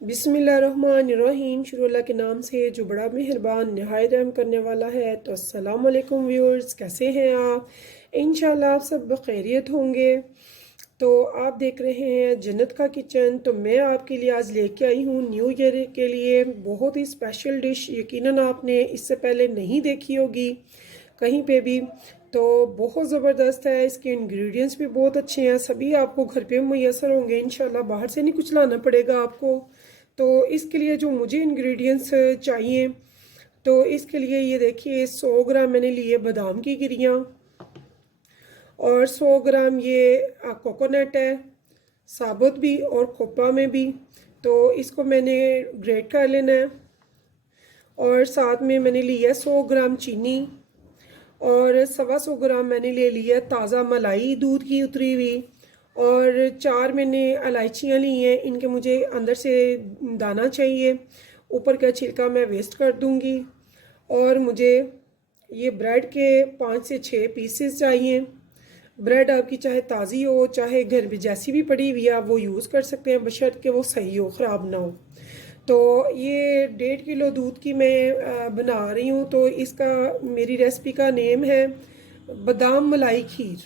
बिस्मिल्लाहिर्रहमानिर्रहीम। शुरू अल्लाह के नाम से जो बड़ा मेहरबान नहायत रहम करने वाला है। तो अस्सलाम वालेकुम व्यूअर्स, कैसे हैं आप? इंशाल्लाह आप सब बखैरियत होंगे। तो आप देख रहे हैं जन्नत का किचन। तो मैं आपके लिए आज लेके आई हूँ न्यू ईयर के लिए बहुत ही स्पेशल डिश। यकीनन आपने इससे पहले नहीं देखी होगी कहीं पे भी। तो बहुत ज़बरदस्त है, इसके इंग्रेडिएंट्स भी बहुत अच्छे हैं, सभी आपको घर पे मुयसर होंगे इंशाल्लाह, बाहर से नहीं कुछ लाना पड़ेगा आपको। तो इसके लिए जो मुझे इंग्रेडिएंट्स चाहिए, तो इसके लिए ये देखिए 100 ग्राम मैंने लिए बादाम की गिरियाँ, और 100 ग्राम ये कोकोनट है, साबुत भी और खोपा में भी। तो इसको मैंने ग्रेट कर लेना है। और साथ में मैंने लिया 100 ग्राम चीनी, और 125 ग्राम मैंने ले लिया ताज़ा मलाई दूध की उतरी हुई, और 4 मैंने इलायचियाँ ली हैं। इनके मुझे अंदर से दाना चाहिए, ऊपर का छिलका मैं वेस्ट कर दूँगी। और मुझे ये ब्रेड के 5 से 6 पीसेस चाहिए। ब्रेड आपकी चाहे ताज़ी हो चाहे घर में जैसी भी पड़ी हुई है आप वो यूज़ कर सकते हैं, बशर्ते वो सही हो, ख़राब ना हो। तो ये 1.5 किलो दूध की मैं बना रही हूँ। तो इसका मेरी रेसिपी का नेम है बादाम मलाई खीर।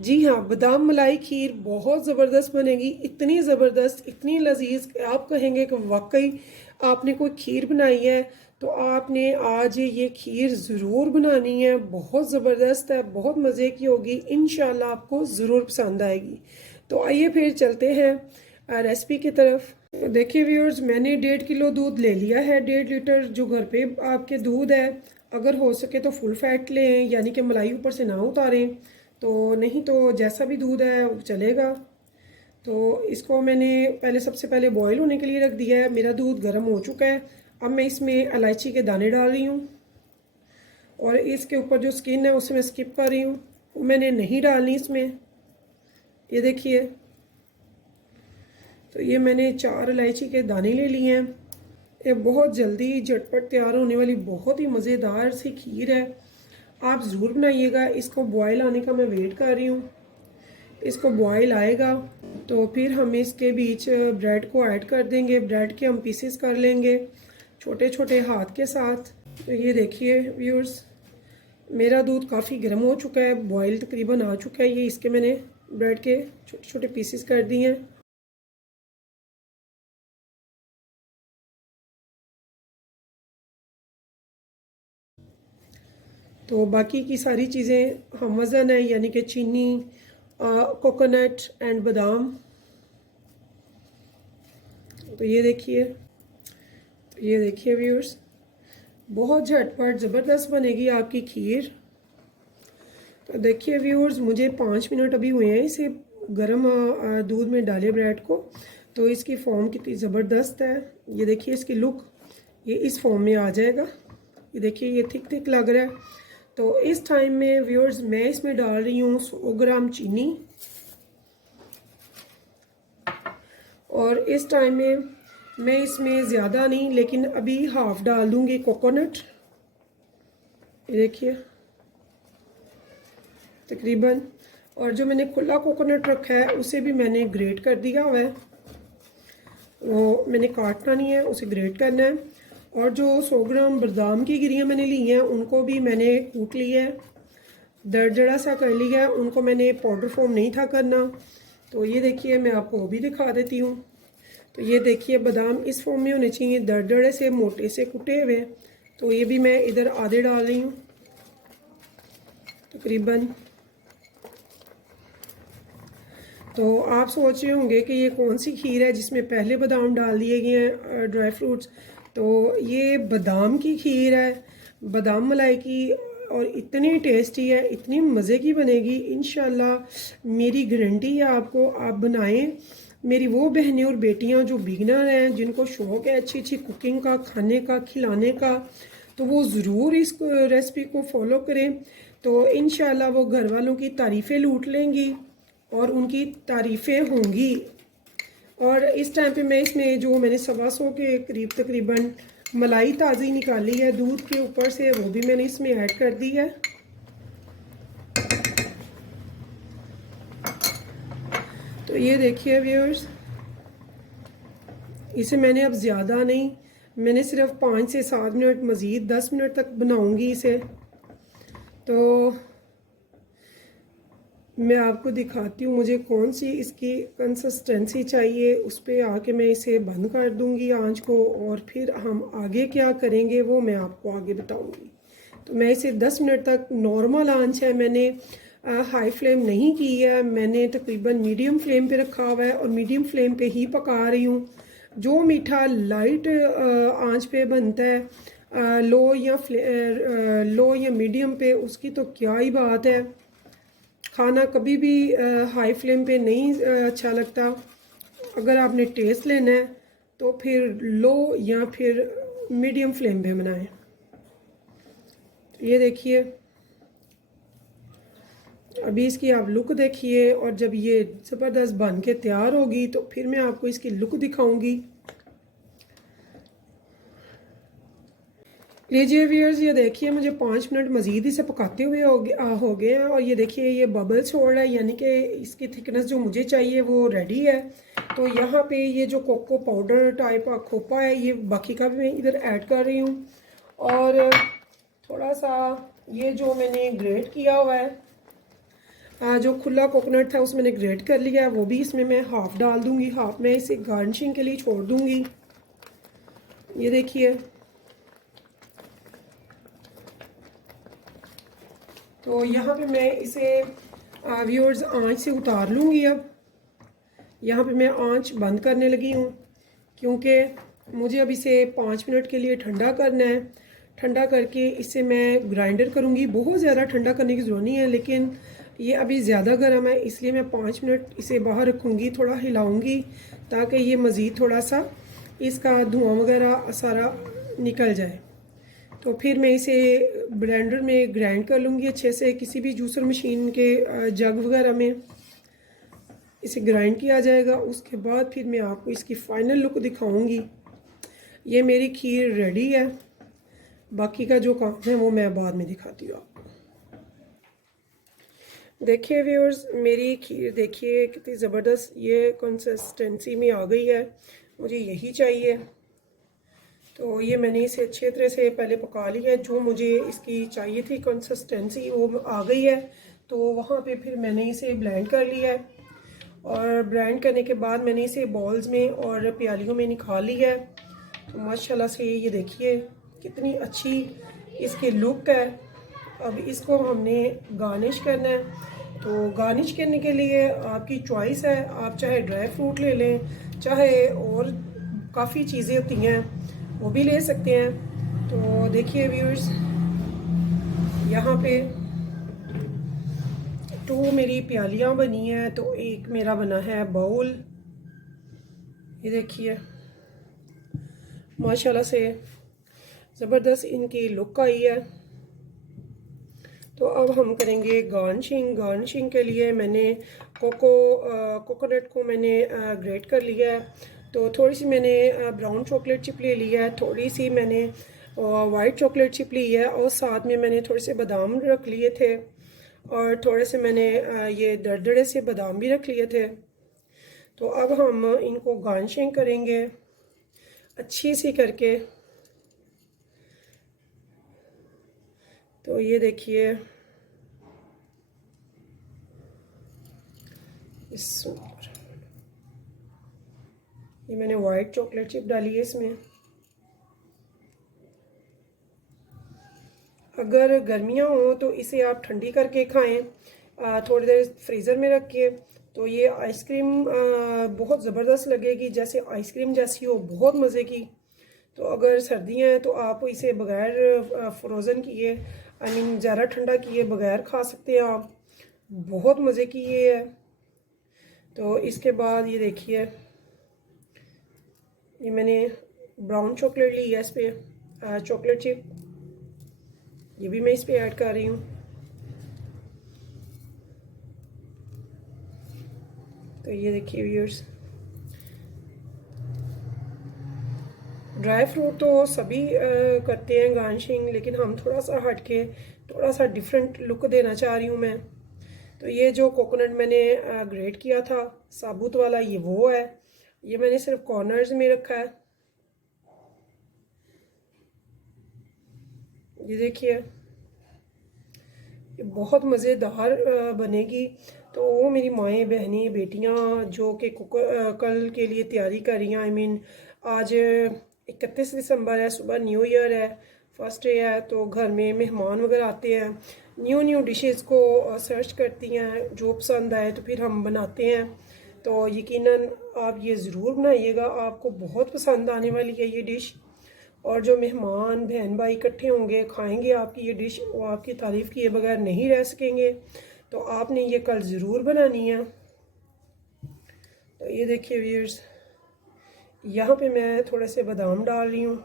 जी हाँ, बादाम मलाई खीर बहुत ज़बरदस्त बनेगी, इतनी ज़बरदस्त, इतनी लजीज, आप कहेंगे कि वाकई आपने कोई खीर बनाई है। तो आपने आज ये खीर ज़रूर बनानी है, बहुत ज़बरदस्त है, बहुत मज़े की होगी, इंशाल्लाह आपको ज़रूर पसंद आएगी। तो आइए फिर चलते हैं रेसिपी की तरफ। देखिए व्यूअर्स, मैंने 1.5 किलो दूध ले लिया है, 1.5 लीटर जो घर पे आपके दूध है। अगर हो सके तो फुल फैट लें, यानी कि मलाई ऊपर से ना उतारें, तो नहीं तो जैसा भी दूध है वो चलेगा। तो इसको मैंने पहले सबसे पहले बॉईल होने के लिए रख दिया है। मेरा दूध गर्म हो चुका है। अब मैं इसमें इलायची के दाने डाल रही हूँ, और इसके ऊपर जो स्किन है उसे मैं स्किप कर रही हूँ, वो मैंने नहीं डालनी इसमें। ये देखिए, तो ये मैंने 4 इलायची के दाने ले लिए हैं। ये बहुत जल्दी झटपट तैयार होने वाली बहुत ही मज़ेदार सी खीर है, आप ज़रूर बनाइएगा। इसको बॉयल आने का मैं वेट कर रही हूँ। इसको बॉयल आएगा तो फिर हम इसके बीच ब्रेड को ऐड कर देंगे। ब्रेड के हम पीसेस कर लेंगे छोटे छोटे हाथ के साथ। तो ये देखिए व्यूअर्स, मेरा दूध काफ़ी गर्म हो चुका है, बॉयल तकरीबन आ चुका है। ये इसके मैंने ब्रेड के छोटे छोटे पीसेस कर दिए हैं। तो बाकी की सारी चीज़ें हम वज़न है, यानी कि चीनी, कोकोनट एंड बादाम। तो ये देखिए, व्यूअर्स, बहुत झटपट ज़बरदस्त बनेगी आपकी खीर। तो देखिए व्यूअर्स, मुझे 5 मिनट अभी हुए हैं इसे गर्म दूध में डाले ब्रेड को। तो इसकी फॉर्म कितनी ज़बरदस्त है, ये देखिए इसकी लुक, ये इस फॉर्म में आ जाएगा। ये देखिए, ये थिक थिक लग रहा है। तो इस टाइम में व्यूअर्स मैं इसमें डाल रही हूँ 100 ग्राम चीनी, और इस टाइम में मैं इसमें ज़्यादा नहीं लेकिन अभी हाफ डाल दूँगी कोकोनट। ये देखिए तकरीबन, और जो मैंने खुला कोकोनट रखा है उसे भी मैंने ग्रेट कर दिया हुआ है, वो मैंने काटना नहीं है, उसे ग्रेट करना है। और जो 100 ग्राम बादाम की गिरियाँ मैंने ली हैं उनको भी मैंने कूट लिया है, दरदरा सा कर लिया है, उनको मैंने पाउडर फॉर्म नहीं था करना। तो ये देखिए, मैं आपको वो भी दिखा देती हूँ। तो ये देखिए, बादाम इस फॉर्म में होने चाहिए, दरदरे से मोटे से कुटे हुए। तो ये भी मैं इधर आधे डाल रही हूँ तकरीबन। तो आप सोच रहे होंगे कि ये कौन सी खीर है जिसमें पहले बादाम डाल दिए गए हैं, ड्राई फ्रूट्स। तो ये बादाम की खीर है, बादाम मलाई की, और इतनी टेस्टी है, इतनी मज़े की बनेगी इंशाल्लाह। मेरी गारंटी है आपको, आप बनाएं। मेरी वो बहनें और बेटियां जो बिगनर हैं, जिनको शौक़ है अच्छी अच्छी कुकिंग का, खाने का, खिलाने का, तो वो ज़रूर इस रेसिपी को फॉलो करें। तो इंशाल्लाह वो घर वालों की तारीफ़ें लूट लेंगी और उनकी तारीफ़ें होंगी। और इस टाइम पे मैं इसमें जो मैंने 125 के करीब तकरीबन मलाई ताज़ी निकाली है दूध के ऊपर से, वो भी मैंने इसमें ऐड कर दी है। तो ये देखिए व्यूअर्स, इसे मैंने अब ज़्यादा नहीं, मैंने सिर्फ 5 से 7 मिनट, मज़ीद 10 मिनट तक बनाऊंगी इसे। तो मैं आपको दिखाती हूँ मुझे कौन सी इसकी कंसिस्टेंसी चाहिए, उस पर आके मैं इसे बंद कर दूँगी आंच को, और फिर हम आगे क्या करेंगे वो मैं आपको आगे बताऊँगी। तो मैं इसे 10 मिनट तक, नॉर्मल आंच है, मैंने हाई फ्लेम नहीं की है, मैंने तकरीबन मीडियम फ्लेम पे रखा हुआ है और मीडियम फ्लेम पे ही पका रही हूँ। जो मीठा लाइट आंच पे बनता है लो या मीडियम पे, उसकी तो क्या ही बात है। खाना कभी भी हाई फ्लेम पे नहीं अच्छा लगता। अगर आपने टेस्ट लेना है तो फिर लो या फिर मीडियम फ्लेम पे बनाएं। तो ये देखिए, अभी इसकी आप लुक देखिए, और जब ये ज़बरदस्त बन के तैयार होगी तो फिर मैं आपको इसकी लुक दिखाऊंगी। लीजिए व्यूअर्स, ये देखिए मुझे 5 मिनट मज़ीद इसे पकाते हुए हो गए हैं, और ये देखिए ये बबल छोड़ रहा है, यानी कि इसकी थिकनेस जो मुझे चाहिए वो रेडी है। तो यहाँ पे ये जो कोको पाउडर टाइप का खोपा है, ये बाकी का भी मैं इधर ऐड कर रही हूँ, और थोड़ा सा ये जो मैंने ग्रेट किया हुआ है, जो खुला कोकोनट था उसमें मैंने ग्रेट कर लिया है, वो भी इसमें मैं हाफ़ डाल दूँगी, हाफ़ मैं इसे गार्निशिंग के लिए छोड़ दूँगी। ये देखिए, तो यहाँ पे मैं इसे व्यूअर्स आंच से उतार लूँगी। अब यहाँ पे मैं आंच बंद करने लगी हूँ, क्योंकि मुझे अब इसे 5 मिनट के लिए ठंडा करना है। ठंडा करके इसे मैं ग्राइंडर करूँगी। बहुत ज़्यादा ठंडा करने की ज़रूरत नहीं है, लेकिन ये अभी ज़्यादा गर्म है, इसलिए मैं 5 मिनट इसे बाहर रखूँगी, थोड़ा हिलाऊँगी ताकि ये मज़ीद थोड़ा सा इसका धुआं वगैरह सारा निकल जाए। तो फिर मैं इसे ब्लेंडर में ग्राइंड कर लूँगी अच्छे से, किसी भी जूसर मशीन के जग वगैरह में इसे ग्राइंड किया जाएगा। उसके बाद फिर मैं आपको इसकी फ़ाइनल लुक दिखाऊंगी। ये मेरी खीर रेडी है, बाकी का जो काम है वो मैं बाद में दिखाती हूँ आपको। देखिए व्यूअर्स, मेरी खीर देखिए कितनी ज़बरदस्त ये कंसिस्टेंसी में आ गई है, मुझे यही चाहिए। तो ये मैंने इसे अच्छे तरह से पहले पका लिया है, जो मुझे इसकी चाहिए थी कंसिस्टेंसी वो आ गई है। तो वहाँ पे फिर मैंने इसे ब्लेंड कर लिया है, और ब्लेंड करने के बाद मैंने इसे बॉल्स में और प्यालियों में निकाल लिया है। तो माशाल्लाह से ये देखिए कितनी अच्छी इसकी लुक है। अब इसको हमने गार्निश करना है। तो गार्निश करने के लिए आपकी चॉइस है, आप चाहे ड्राई फ्रूट ले लें, चाहे और काफ़ी चीज़ें होती हैं वो भी ले सकते हैं। तो देखिए व्यूअर्स, यहाँ पे 2 मेरी प्यालियाँ बनी हैं, तो एक मेरा बना है बाउल। ये देखिए माशाल्लाह से ज़बरदस्त इनकी लुक आई है। तो अब हम करेंगे गार्निशिंग। गार्निशिंग के लिए मैंने कोकोनट को मैंने ग्रेट कर लिया है। तो थोड़ी सी मैंने ब्राउन चॉकलेट चिप ले लिया है, थोड़ी सी मैंने वाइट चॉकलेट चिप ली है, और साथ में मैंने थोड़े से बादाम रख लिए थे, और थोड़े से मैंने ये दरदरे से बादाम भी रख लिए थे। तो अब हम इनको गार्निशिंग करेंगे अच्छी सी करके। तो ये देखिए इस ये मैंने वाइट चॉकलेट चिप डाली है इसमें। अगर गर्मियाँ हो तो इसे आप ठंडी करके खाएं, थोड़ी देर फ्रीज़र में रख के। तो ये आइसक्रीम बहुत ज़बरदस्त लगेगी, जैसे आइसक्रीम जैसी हो, बहुत मज़े की। तो अगर सर्दियाँ हैं तो आप इसे बग़ैर फ्रोज़न किए, आई मीन ज़्यादा ठंडा किए बग़ैर खा सकते हैं आप, बहुत मज़े की ये है। तो इसके बाद ये देखिए, ये मैंने ब्राउन चॉकलेट ली है, इस पर चॉकलेट चिप, ये भी मैं इस पर ऐड कर रही हूँ। तो ये देखिए व्यूअर्स, ड्राई फ्रूट तो सभी करते हैं गार्निशिंग, लेकिन हम थोड़ा सा हट के, थोड़ा सा डिफरेंट लुक देना चाह रही हूँ मैं। तो ये जो कोकोनट मैंने ग्रेट किया था साबुत वाला, ये वो है। ये मैंने सिर्फ कॉर्नर्स में रखा है। ये देखिए, ये बहुत मज़ेदार बनेगी। तो वो मेरी माएँ बहनें बेटियां जो कि कल के लिए तैयारी कर रही हैं, आई मीन आज 31 दिसंबर है, सुबह न्यू ईयर है, फर्स्ट डे है, तो घर में मेहमान वगैरह आते हैं, न्यू न्यू डिशेस को सर्च करती हैं, जो पसंद आए तो फिर हम बनाते हैं। तो यकीनन आप ये ज़रूर बनाइएगा, आपको बहुत पसंद आने वाली है ये डिश। और जो मेहमान बहन भाई इकट्ठे होंगे खाएंगे आपकी ये डिश, वो आपकी तारीफ़ किए बगैर नहीं रह सकेंगे। तो आपने ये कल ज़रूर बनानी है। तो ये देखिए व्यूअर्स, यहाँ पे मैं थोड़े से बादाम डाल रही हूँ।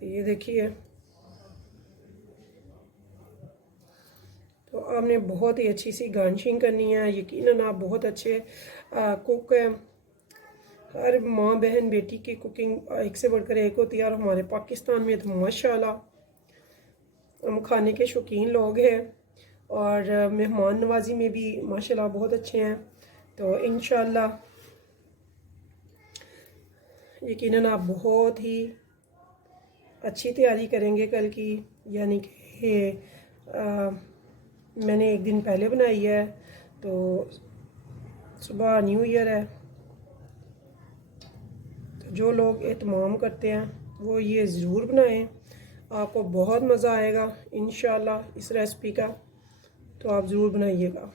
तो ये देखिए, तो आपने बहुत ही अच्छी सी गार्निशिंग करनी है। यकीनन आप बहुत अच्छे कुक हैं। हर माँ बहन बेटी की कुकिंग एक से बढ़कर एक होती है, और हमारे पाकिस्तान में तो माशाल्लाह हम खाने के शौकीन लोग हैं, और मेहमान नवाजी में भी माशाल्लाह बहुत अच्छे हैं। तो इंशाल्लाह यकीनन आप बहुत ही अच्छी तैयारी करेंगे कल की। यानी कि मैंने एक दिन पहले बनाई है, तो सुबह न्यू ईयर है, तो जो लोग एहतमाम करते हैं वो ये ज़रूर बनाएं, आपको बहुत मज़ा आएगा इंशाल्लाह इस रेसिपी का। तो आप ज़रूर बनाइएगा,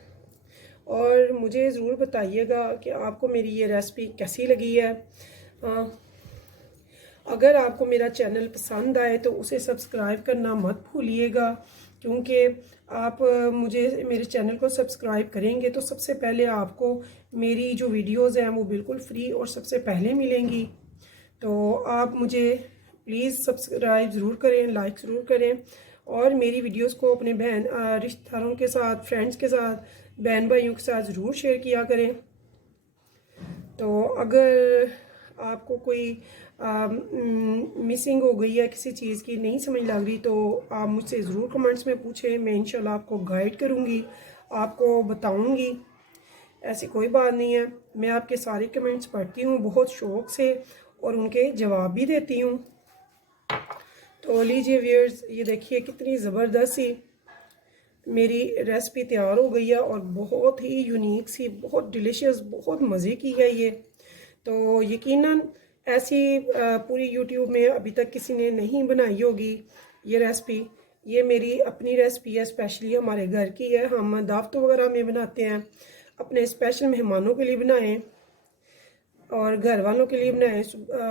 और मुझे ज़रूर बताइएगा कि आपको मेरी ये रेसिपी कैसी लगी है। अगर आपको मेरा चैनल पसंद आए तो उसे सब्सक्राइब करना मत भूलिएगा, क्योंकि आप मुझे मेरे चैनल को सब्सक्राइब करेंगे तो सबसे पहले आपको मेरी जो वीडियोज़ हैं वो बिल्कुल फ्री और सबसे पहले मिलेंगी। तो आप मुझे प्लीज़ सब्सक्राइब ज़रूर करें, लाइक ज़रूर करें, और मेरी वीडियोस को अपने बहन रिश्तेदारों के साथ, फ्रेंड्स के साथ, बहन भाइयों के साथ ज़रूर शेयर किया करें। तो अगर आपको कोई मिसिंग हो गई है किसी चीज़ की, नहीं समझ लग रही, तो आप मुझसे ज़रूर कमेंट्स में पूछें। मैं इंशाल्लाह आपको गाइड करूँगी, आपको बताऊँगी। ऐसी कोई बात नहीं है, मैं आपके सारे कमेंट्स पढ़ती हूँ बहुत शौक़ से, और उनके जवाब भी देती हूँ। तो लीजिए व्यूअर्स, ये देखिए कितनी ज़बरदस्त सी मेरी रेसिपी तैयार हो गई है, और बहुत ही यूनिक सी, बहुत डिलीशियस, बहुत मज़े की है ये। तो यकीनन ऐसी पूरी यूट्यूब में अभी तक किसी ने नहीं बनाई होगी ये रेसिपी। ये मेरी अपनी रेसिपी है, स्पेशली हमारे घर की है। हम दावतों वगैरह में बनाते हैं, अपने स्पेशल मेहमानों के लिए बनाएं और घर वालों के लिए बनाएं।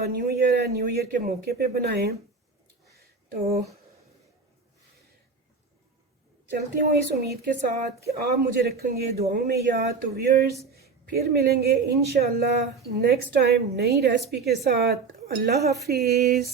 न्यू ईयर है, न्यू ईयर के मौके पे बनाएं। तो चलती हूँ इस उम्मीद के साथ कि आप मुझे रखेंगे दुआओं में याद। तो व्यूअर्स, फिर मिलेंगे इंशाल्लाह नेक्स्ट टाइम नई रेसिपी के साथ। अल्लाह हाफिज़।